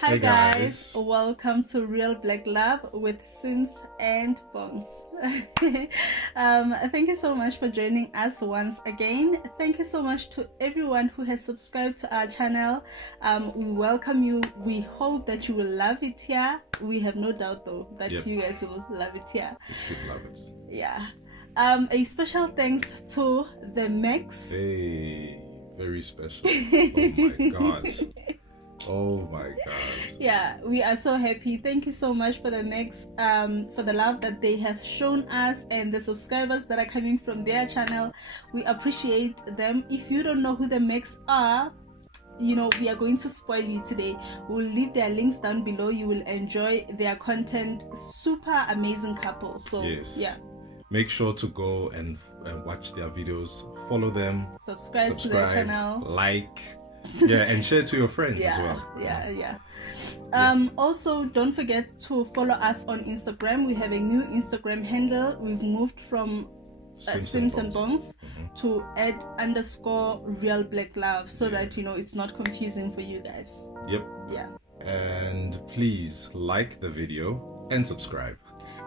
Hi guys, welcome to Real Black Love with SimpsandBongz. Thank you so much for joining us once again. Thank you so much to everyone who has subscribed to our channel. We welcome you. We hope that you will love it here. We have no doubt though that you guys will love it here. You should love it. Yeah. A special thanks to the Makhs. Hey, very special. Oh my God. Oh my God. Yeah, we are so happy. Thank you so much for the Makhs, for the love that they have shown us and the subscribers that are coming from their channel. We appreciate them. If you don't know who the Makhs are, you know, we are going to spoil you today. We'll leave their links down below. You will enjoy their content. Super amazing couple. So yes, yeah, make sure to go and watch their videos, follow them, subscribe to their channel, like, yeah, and share to your friends as well. Also, don't forget to follow us on Instagram. We have a new Instagram handle. We've moved from SimpsandBongz to @_Real Black Love, so that you know it's not confusing for you guys. Yep. Yeah. And please like the video and subscribe.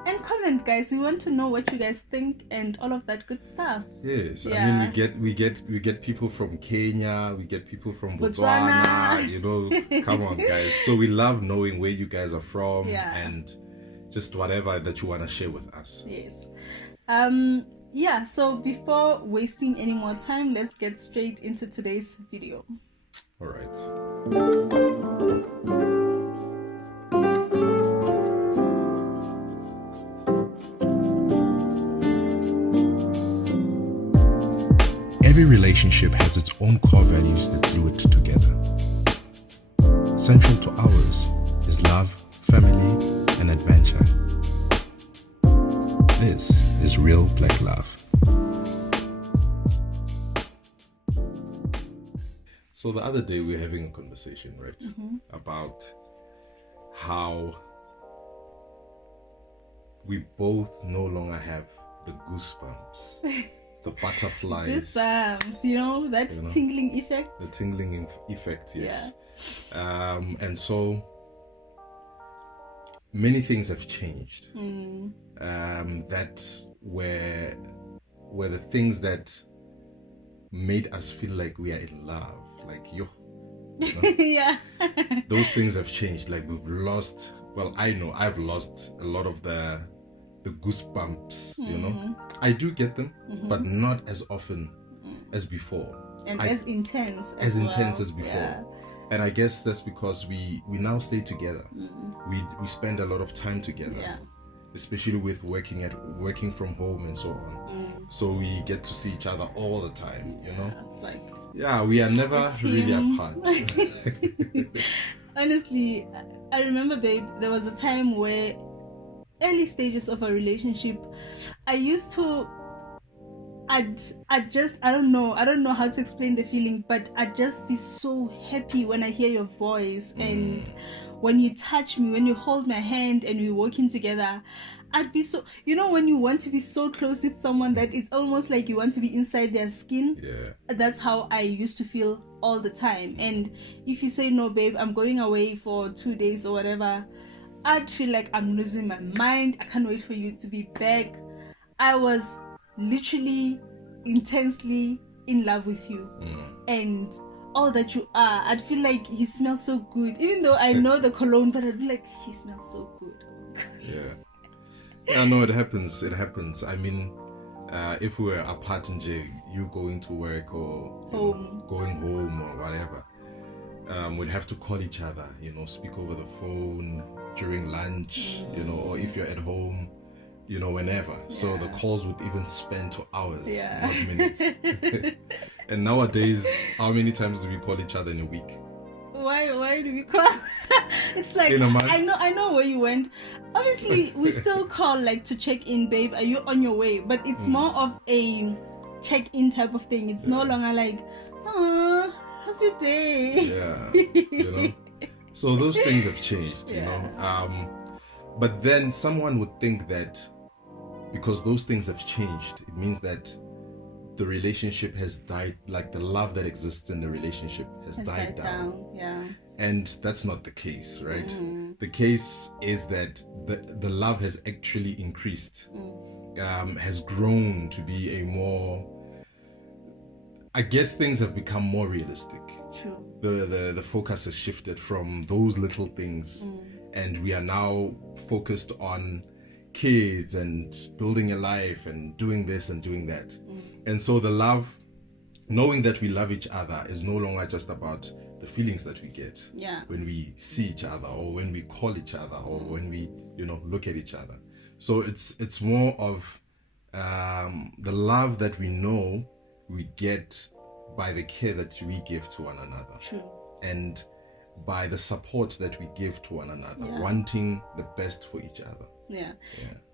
And comment, guys. We want to know what you guys think and all of that good stuff. Yes, yeah. I mean we get people from Kenya, we get people from Botswana. You know, come on, guys. So we love knowing where you guys are from and just whatever that you want to share with us. Yes. Yeah. So before wasting any more time, let's get straight into today's video. All right. Every relationship has its own core values that glue it together. Central to ours is love, family, and adventure. This is Real Black Love. So the other day we were having a conversation, right, about how we both no longer have the goosebumps. The butterflies. Goosebumps, you know, that tingling effect. The tingling effect, yes. Yeah. And so many things have changed. That were the things that made us feel like we are in love. Like, yo. You know? Yeah. Those things have changed. Like we've lost, well, I know I've lost a lot of the goosebumps, you know. I do get them, but not as often as before, and as intense as before. Yeah. And I guess that's because we now stay together. We spend a lot of time together, especially with working from home and so on. So we get to see each other all the time, you know. It's like, we are never really apart. Honestly, I remember, babe, there was a time where early stages of a relationship, I used to I don't know how to explain the feeling, but I'd just be so happy when I hear your voice and when you touch me, when you hold my hand and we're walking together. I'd be so, you know, when you want to be so close with someone that it's almost like you want to be inside their skin. That's how I used to feel all the time. And if you say, no babe, I'm going away for 2 days or whatever, I'd feel like I'm losing my mind. I can't wait for you to be back. I was literally intensely in love with you and all that you are. I'd feel like he smells so good, even though I know the cologne, but I'd be like, he smells so good. Yeah, no, it happens. I mean, if we were apart in jail, you going to work or going home or whatever, we'd have to call each other, you know, speak over the phone during lunch, you know, or if you're at home, you know, whenever. So the calls would even spend to hours, not minutes. And nowadays, how many times do we call each other in a week? Why do we call? It's like, in a month? I know where you went. Obviously, we still call like to check in, babe, are you on your way? But it's more of a check-in type of thing. It's no longer like, oh, how's your day? You know. So those things have changed, you know. But then someone would think that because those things have changed, it means that the relationship has died, like the love that exists in the relationship has died down. And that's not the case, right? The case is that the love has actually increased, has grown to be a more, I guess things have become more realistic. True. The focus has shifted from those little things, and we are now focused on kids and building a life and doing this and doing that. And so the love, knowing that we love each other, is no longer just about the feelings that we get when we see each other, or when we call each other, or when we look at each other. So it's more of the love that we know we get by the care that we give to one another. True. And by the support that we give to one another, wanting the best for each other. Yeah.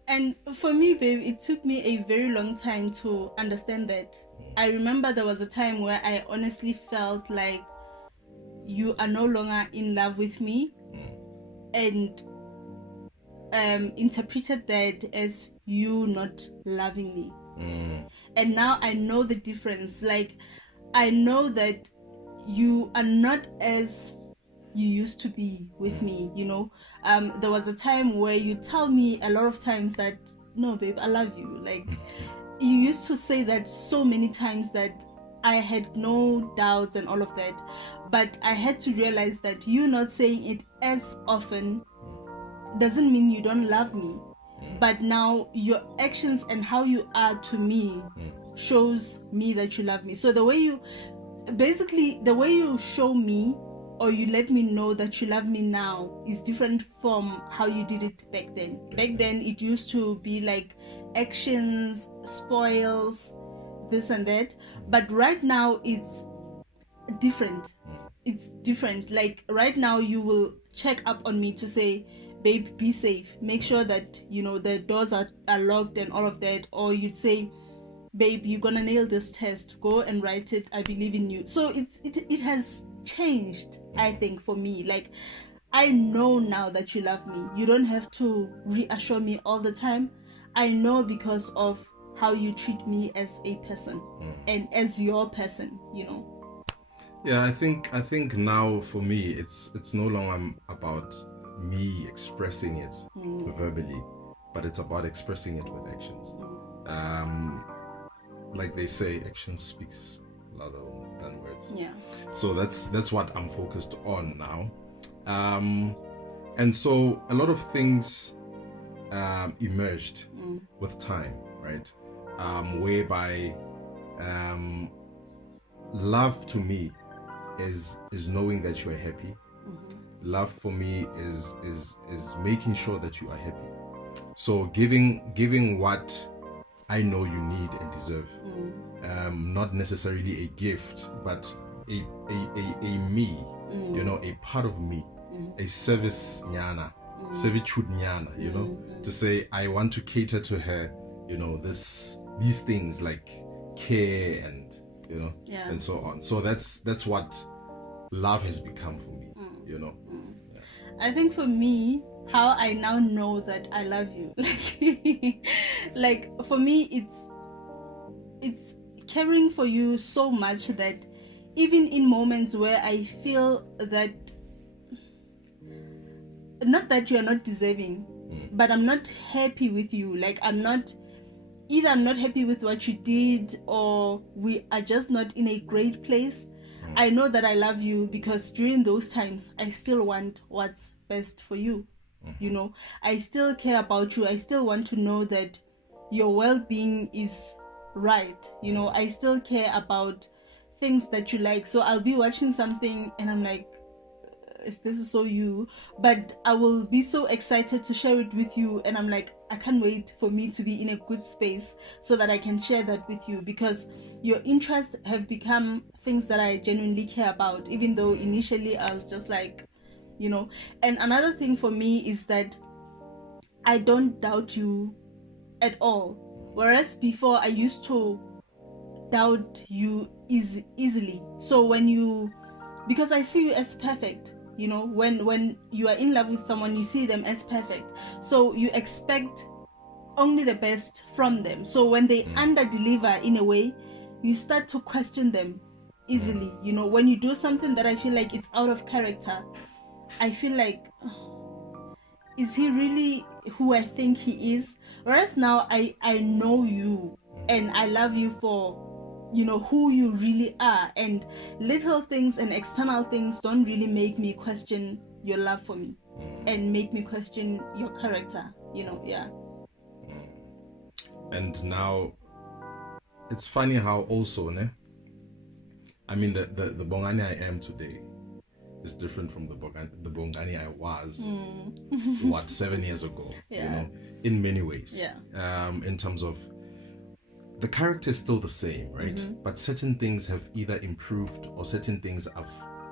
And for me, babe, it took me a very long time to understand that. I remember there was a time where I honestly felt like you are no longer in love with me, and interpreted that as you not loving me. And now I know the difference. Like, I know that you are not as you used to be with me, there was a time where you tell me a lot of times that, no babe, I love you. Like, you used to say that so many times that I had no doubts and all of that, but I had to realize that you not saying it as often doesn't mean you don't love me, but now your actions and how you are to me shows me that you love me. So the way you show me, or you let me know that you love me now, is different from how you did it back then. Back then it used to be like actions, spoils, this and that, but right now it's different. It's different. Like, right now you will check up on me to say, babe, be safe, make sure that the doors are locked and all of that. Or you'd say, babe, you're gonna nail this test, go and write it, I believe in you. So it has changed, I think, for me. Like, I know now that you love me. You don't have to reassure me all the time. I know because of how you treat me as a person and as your person, Yeah, I think now for me it's no longer about me expressing it verbally, but it's about expressing it with actions. Like they say, action speaks louder than words. Yeah. So that's what I'm focused on now. And so a lot of things emerged with time, right? Whereby love to me is knowing that you are happy. Love for me is making sure that you are happy. So giving what I know you need and deserve. Not necessarily a gift, but a me, a part of me, a service nyana, servitude nyana, to say I want to cater to her, these things like care and and so on. So that's what love has become for me, I think for me, how I now know that I love you, like for me, it's caring for you so much that even in moments where I feel that, not that you're not deserving, but I'm not happy with you, like I'm not happy with what you did, or we are just not in a great place, I know that I love you, because during those times I still want what's best for you. I still care about you. I still want to know that your well-being is right. I still care about things that you like. So I'll be watching something and I'm like, this is so you, but I will be so excited to share it with you, and I'm like, I can't wait for me to be in a good space so that I can share that with you, because your interests have become things that I genuinely care about, even though initially I was just like, And another thing for me is that I don't doubt you at all, whereas before I used to doubt you easily. So because I see you as perfect, when you are in love with someone, you see them as perfect, so you expect only the best from them. So when they under deliver in a way, you start to question them. easily. You know, when you do something that I feel like it's out of character, I feel like, is he really who I think he is? Whereas now I know you and I love you for, you know, who you really are, and little things and external things don't really make me question your love for me and make me question your character, you know. Yeah. And now it's funny how also I mean the Bongani I am today is different from the Bongani I was 7 years ago. Yeah. You know, in many ways. Yeah. In terms of the character is still the same, right? But certain things have either improved or certain things I've,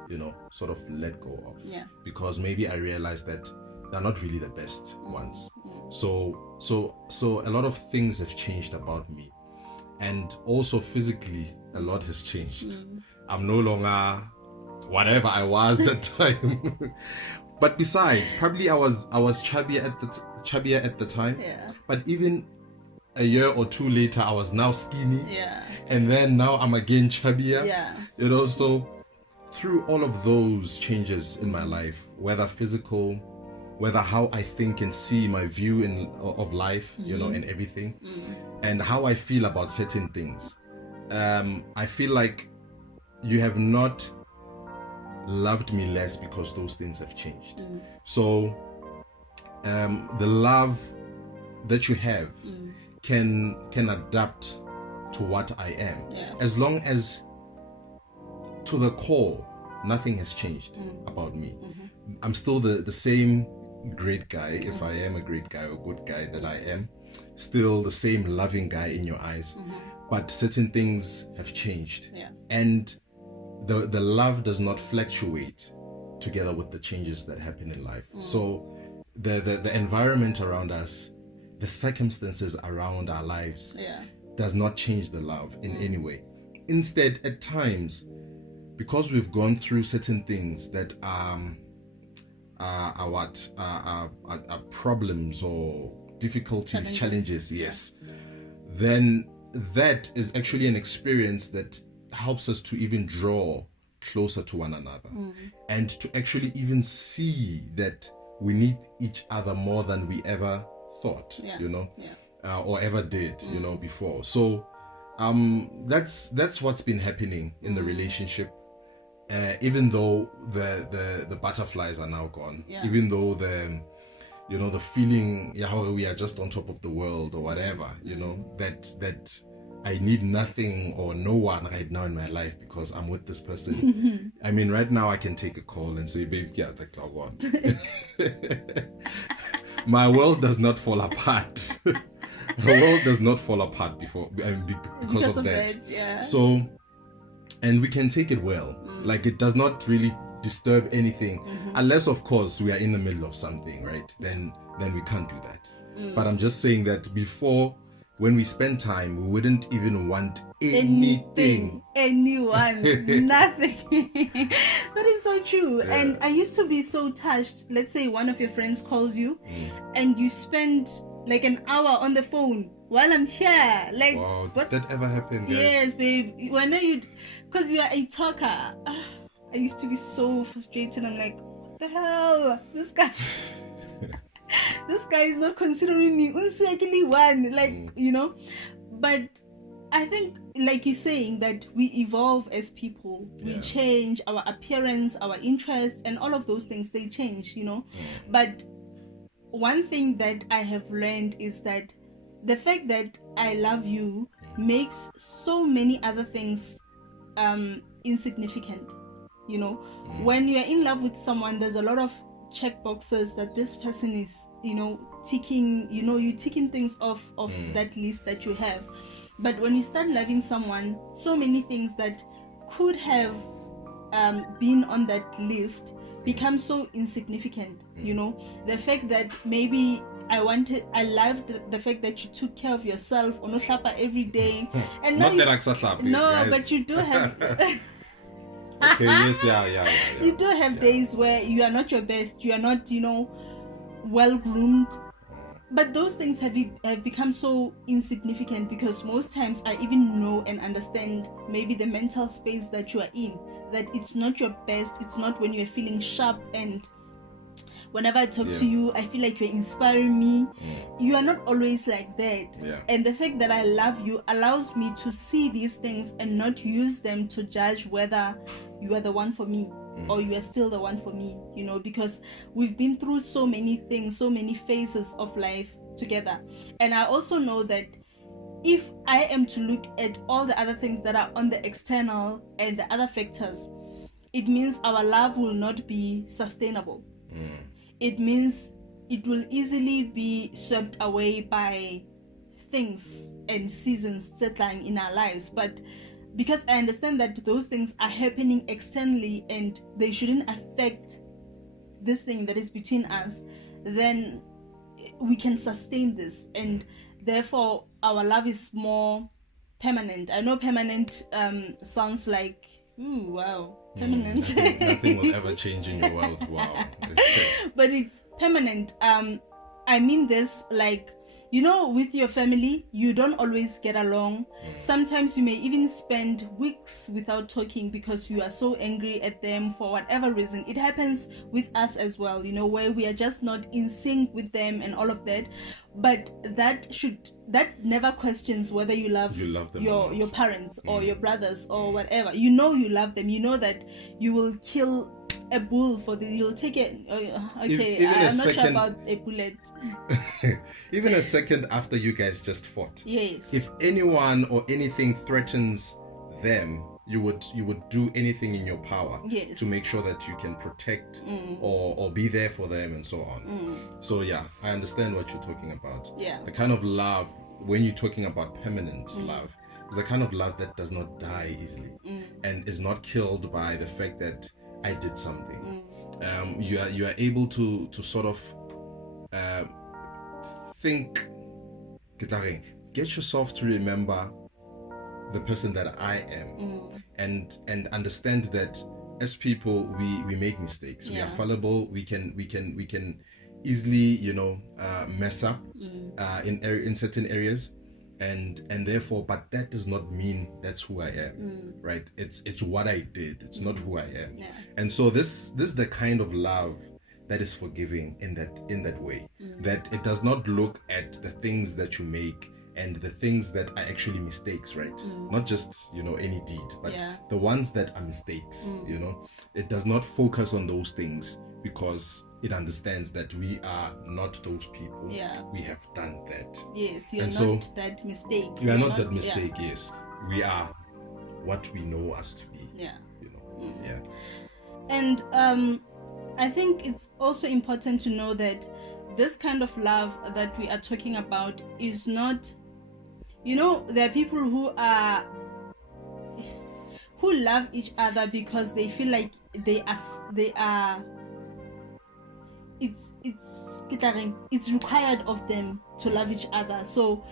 you know, sort of let go of. Yeah. Because maybe I realized that they're not really the best ones. So a lot of things have changed about me. And also physically, a lot has changed. I'm no longer whatever I was that time. But besides, probably I was chubbier at the time. Yeah. But even a year or two later, I was now skinny. Yeah. And then now I'm again chubbier. Yeah. You know, so through all of those changes in my life, whether physical, whether how I think and see my view of life, you know, and everything, and how I feel about certain things, I feel like you have not loved me less because those things have changed. So the love that you have can adapt to what I am, as long as to the core nothing has changed about me. I'm still the same great guy, if I am a great guy or good guy that I am, still the same loving guy in your eyes, but certain things have changed, and the love does not fluctuate together with the changes that happen in life. So the environment around us, the circumstances around our lives does not change the love in any way. Instead, at times, because we've gone through certain things that are problems or difficulties, challenges, yes, then that is actually an experience that helps us to even draw closer to one another, and to actually even see that we need each other more than we ever thought, you know, or ever did, you know, before. So that's what's been happening in the relationship. Even though the butterflies are now gone, even though the feeling how we are just on top of the world or whatever, you know, that I need nothing or no one right now in my life because I'm with this person. I mean, right now I can take a call and say, babe, yeah, that's all what. My world does not fall apart. The world does not fall apart because of that. So, and we can take it well. Like, it does not really disturb anything, unless of course we are in the middle of something, right? Then we can't do that. But I'm just saying that before, when we spend time, we wouldn't even want anything. Anyone, nothing. That is so true. And I used to be so touched. Let's say one of your friends calls you and you spend like an hour on the phone while I'm here. Like, wow, did that ever happen, guys? Yes, babe. Because you are a talker. I used to be so frustrated. I'm like, what the hell? This guy is not considering me. Like, you know. But I think, like you're saying, that we evolve as people. We change our appearance, our interests, and all of those things, they change, you know. But one thing that I have learned is that the fact that I love you makes so many other things insignificant, you know. When you're in love with someone, there's a lot of check boxes that this person is, you know, ticking, you know, you're ticking things off of that list that you have. But when you start loving someone, so many things that could have been on that list become so insignificant, you know. The fact that maybe I loved the fact that you took care of yourself, or no shapa every day, and not that I no, guys. but you do have. Okay, yes, yeah. You do have days where you are not your best, you are not, you know, well groomed, But those things have become so insignificant because most times I even know and understand maybe the mental space that you are in, that it's not your best, it's not when you're feeling sharp, and whenever I talk to you, I feel like you're inspiring me. You are not always like that. And the fact that I love you allows me to see these things and not use them to judge whether you are the one for me or you are still the one for me, you know, because we've been through so many things, so many phases of life together. And I also know that if I am to look at all the other things that are on the external and the other factors, it means our love will not be sustainable. It means it will easily be swept away by things and seasons settling in our lives. But because I understand that those things are happening externally and they shouldn't affect this thing that is between us, then we can sustain this, and therefore our love is more permanent. I know permanent sounds like, ooh, wow, permanent. Nothing will ever change in your world. Wow. But it's permanent. I mean this, like, you know, with your family, you don't always get along. Sometimes you may even spend weeks without talking because you are so angry at them for whatever reason. It happens with us as well, you know, where we are just not in sync with them and all of that. But that never questions whether you love them, your parents or your brothers or whatever. You know you love them. You know that you will kill a bull for you'll take it. Okay, I'm not sure about a bullet. Even a second after you guys just fought. Yes. If anyone or anything threatens them, you would do anything in your power to make sure that you can protect or be there for them and so on. So yeah, I understand what you're talking about. Yeah. The kind of love, when you're talking about permanent love, is the kind of love that does not die easily and is not killed by the fact that I did something. You are able to sort of think, get yourself to remember the person that I am, and understand that as people we make mistakes. We are fallible. We can easily, you know, mess up in certain areas. And therefore, but that does not mean that's who I am, right? It's what I did. It's not who I am. And so this is the kind of love that is forgiving in that way, that it does not look at the things that you make and the things that are actually mistakes, right? Not just, you know, any deed, but the ones that are mistakes, you know. It does not focus on those things because it understands that we are not those people. We have done that. Yes, you're not that mistake. You are not that mistake, yes. We are what we know us to be. You know. And I think it's also important to know that this kind of love that we are talking about is not, you know, there are people who love each other because they feel like they are it's required of them to love each other, so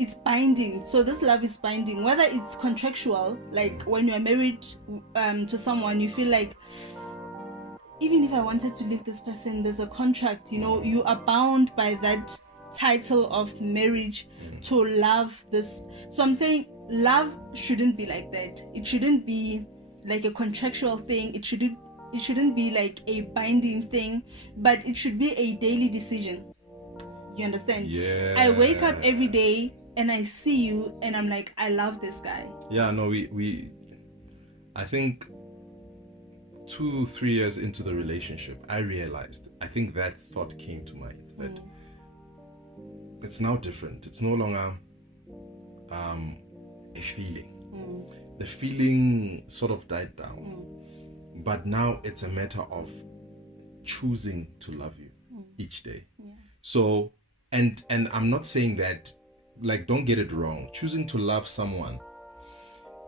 it's binding. So this love is binding, whether it's contractual, like when you're married to someone, you feel like even if I wanted to leave this person, there's a contract, you know, you are bound by that title of marriage to love this. So I'm saying love shouldn't be like that. It shouldn't be like a contractual thing. It shouldn't be like a binding thing, but it should be a daily decision. You understand? Yeah. I wake up every day and I see you and I'm like, I love this guy. Yeah, no, I think 2-3 years into the relationship, I realized, I think that thought came to mind, that it's now different. It's no longer a feeling. The feeling sort of died down. But now it's a matter of choosing to love you each day. So, and I'm not saying that, like, don't get it wrong. Choosing to love someone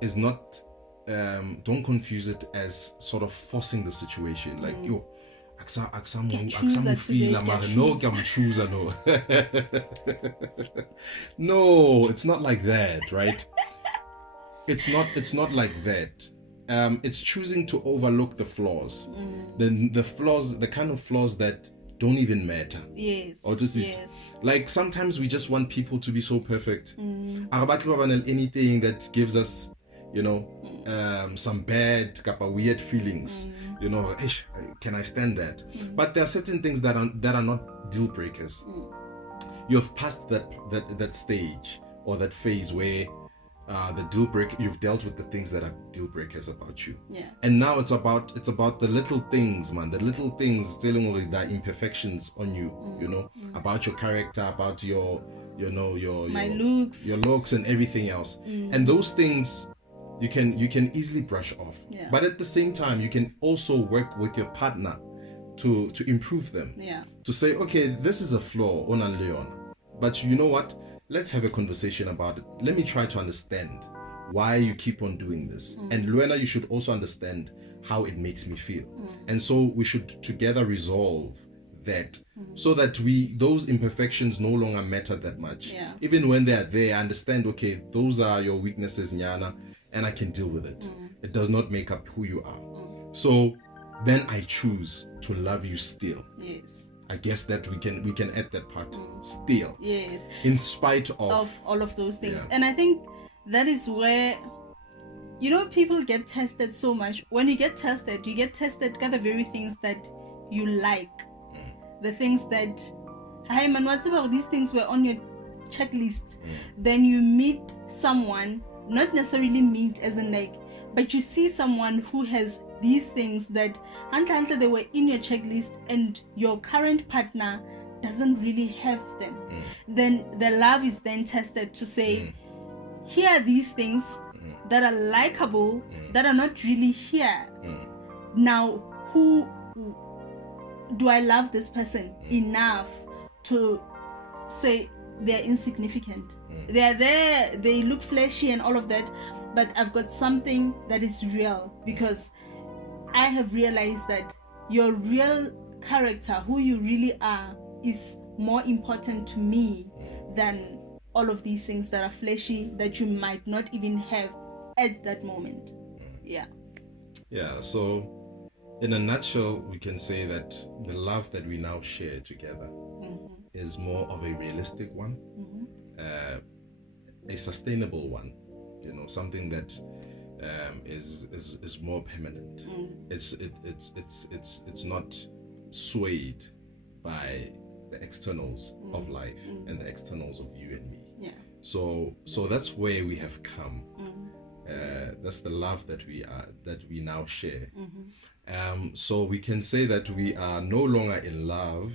is not, don't confuse it as sort of forcing the situation. Like, yo, no, it's not like that, right? It's not like that. It's choosing to overlook the flaws, the flaws, the kind of flaws that don't even matter. Yes. Or just like sometimes we just want people to be so perfect. Anything that gives us, some bad, weird feelings. Can I stand that? But there are certain things that are not deal breakers. You've passed that stage or that phase where the deal breaker, you've dealt with the things that are deal breakers about you. Yeah. And now it's about the little things, man. The little things dealing with the imperfections on you, about your character, about your looks, your looks and everything else. And those things you can easily brush off. Yeah. But at the same time, you can also work with your partner to improve them. Yeah. To say, okay, this is a flaw on Leon, but you know what? Let's have a conversation about it. Let me try to understand why you keep on doing this. And Luena, you should also understand how it makes me feel. And so we should together resolve that so that those imperfections no longer matter that much. Yeah. Even when they're there, I understand, okay, those are your weaknesses, Nyana, and I can deal with it. It does not make up who you are. So then I choose to love you still. Yes. I guess that we can add that part still. Yes. In spite of all of those things. Yeah. And I think that is where people get tested so much. When you get tested by the very things that you like. The things that, hey man, what's about these things were on your checklist. Then you meet someone, not necessarily meet as in like, but you see someone who has these things that until they were in your checklist and your current partner doesn't really have them. Then the love is then tested to say, here are these things that are likable, that are not really here. Now, who do I love this person enough to say they're insignificant? They're there, they look fleshy and all of that, but I've got something that is real, because I have realized that your real character, who you really are, is more important to me than all of these things that are fleshy that you might not even have at that moment. Yeah. So in a nutshell, we can say that the love that we now share together is more of a realistic one, a sustainable one, something that is more permanent. It's not swayed by the externals of life and the externals of you and me. Yeah. So that's where we have come. That's the love that we now share. So we can say that we are no longer in love,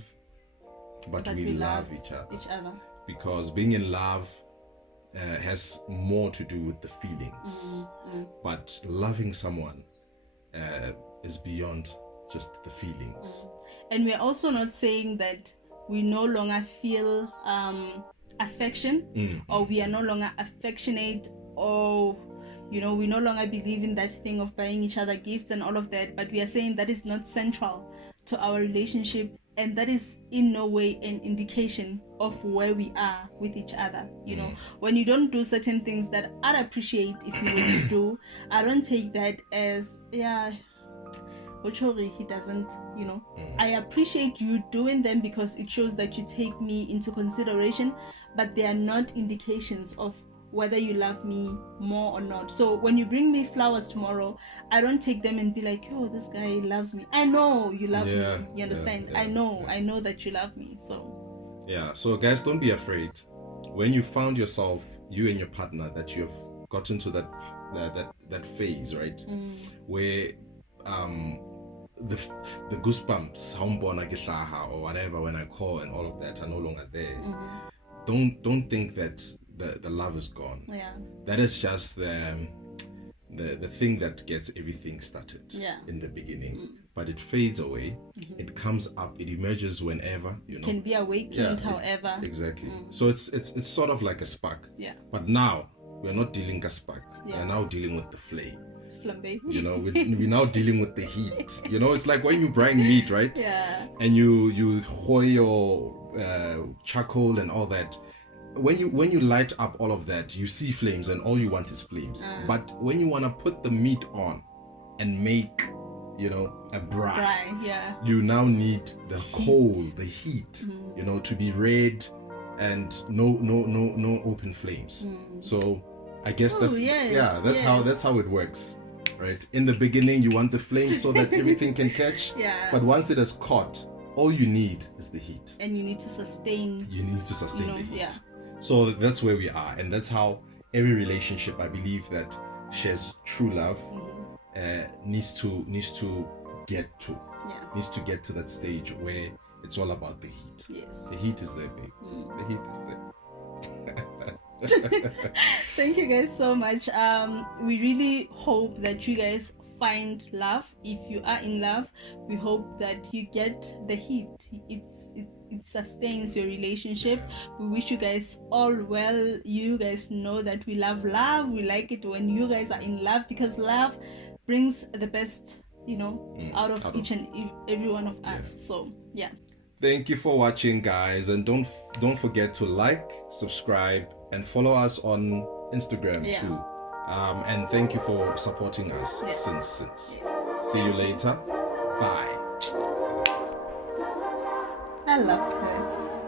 but we love each other. Because being in love has more to do with the feelings. But loving someone is beyond just the feelings. And we're also not saying that we no longer feel affection, or we are no longer affectionate, or we no longer believe in that thing of buying each other gifts and all of that. But we are saying that is not central to our relationship, and that is in no way an indication of where we are with each other. When you don't do certain things that I'd appreciate if you would do, I don't take that as he doesn't, I appreciate you doing them because it shows that you take me into consideration, but they are not indications of whether you love me more or not. So when you bring me flowers tomorrow, I don't take them and be like, oh, this guy loves me. I know you love me. You understand? I know that you love me. So guys, don't be afraid when you found yourself, you and your partner, that you have gotten to that phase, right? Where the goosebumps, or whatever, when I call and all of that are no longer there. Don't think that the love is gone. That is just the thing that gets everything started in the beginning, but it fades away. It comes up, it emerges whenever it can be awakened, however. Exactly. So it's sort of like a spark. But now we're not dealing with a spark. We're now dealing with the flame. We're now dealing with the heat. It's like when you brine meat, right? And you hoy your charcoal and all that. When you light up all of that, you see flames, and all you want is flames. But when you want to put the meat on and make a braai. Braai, yeah. You now need the coal, the heat, to be red and no open flames. So I guess that's how it works. Right? In the beginning, you want the flame so that everything can catch. Yeah. But once it has caught, all you need is the heat. And you need to sustain. The heat. Yeah. So that's where we are, and that's how every relationship, I believe, that shares true love needs to get to. Yeah. Needs to get to that stage where it's all about the heat. Yes. The heat is there, babe. The heat is there. Thank you guys so much. We really hope that you guys find love. If you are in love, we hope that you get the heat. It sustains your relationship. We wish you guys all well. You guys know that we love love. We like it when you guys are in love, because love brings the best, out of each and every one of us. So yeah. Thank you for watching, guys, and don't forget to like, subscribe, and follow us on Instagram too. And thank you for supporting us since. Yes. See you later. Bye. I loved her.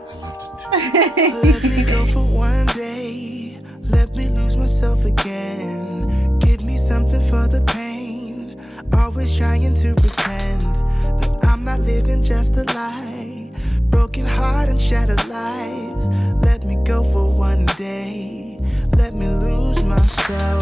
I loved it too. Let me go for one day. Let me lose myself again. Give me something for the pain. Always trying to pretend that I'm not living just a lie. Broken heart and shattered lives. Let me go for one day. Let me lose myself.